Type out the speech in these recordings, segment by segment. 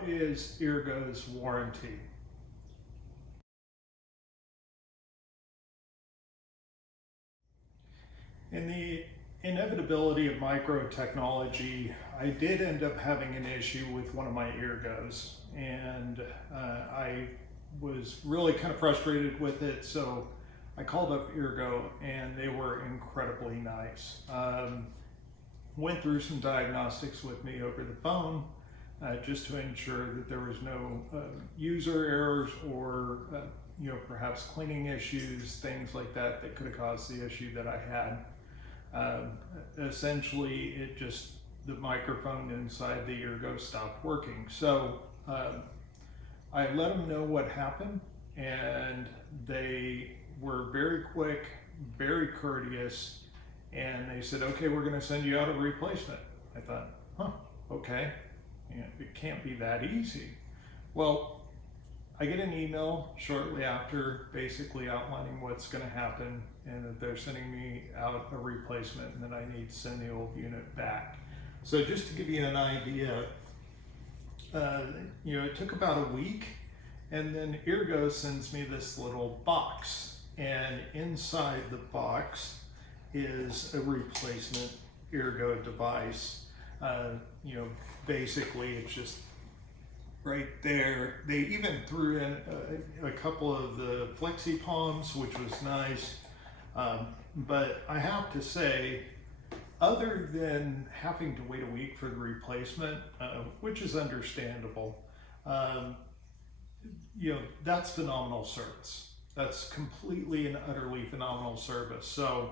how is Eargo's warranty? In the inevitability of microtechnology, I did end up having an issue with one of my Eargos, and I was really kind of frustrated with it, so I called up Eargo, and they were incredibly nice. Went through some diagnostics with me over the phone, just to ensure that there was no user errors or perhaps cleaning issues, things like that that could have caused the issue that I had. Essentially, the microphone inside the Eargo stopped working. So I let them know what happened, and they were very quick, very courteous, and they said, okay, we're going to send you out a replacement. I thought, okay, it can't be that easy. Well, I get an email shortly after basically outlining what's going to happen and that they're sending me out a replacement and that I need to send the old unit back. So just to give you an idea, it took about a week, and then Eargo sends me this little box, and inside the box is a replacement Eargo device. Basically it's just right there. They even threw in a couple of the flexi palms, which was nice. But I have to say, other than having to wait a week for the replacement, which is understandable, that's phenomenal service. That's completely and utterly phenomenal service. So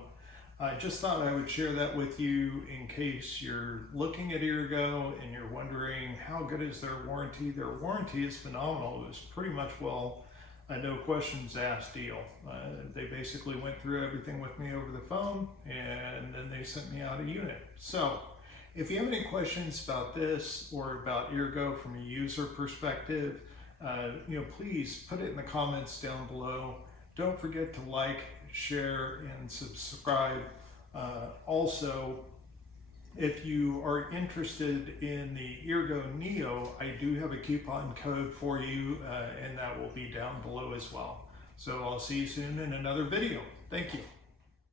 I just thought I would share that with you in case you're looking at Eargo and you're wondering how good is their warranty. Their warranty is phenomenal. It was pretty much, a no questions asked deal. They basically went through everything with me over the phone, and then they sent me out a unit. So if you have any questions about this or about Eargo from a user perspective, please put it in the comments down below. Don't forget to like, share, and subscribe. Also, if you are interested in the Eargo Neo, I do have a coupon code for you, and that will be down below as well. So I'll see you soon in another video. Thank you.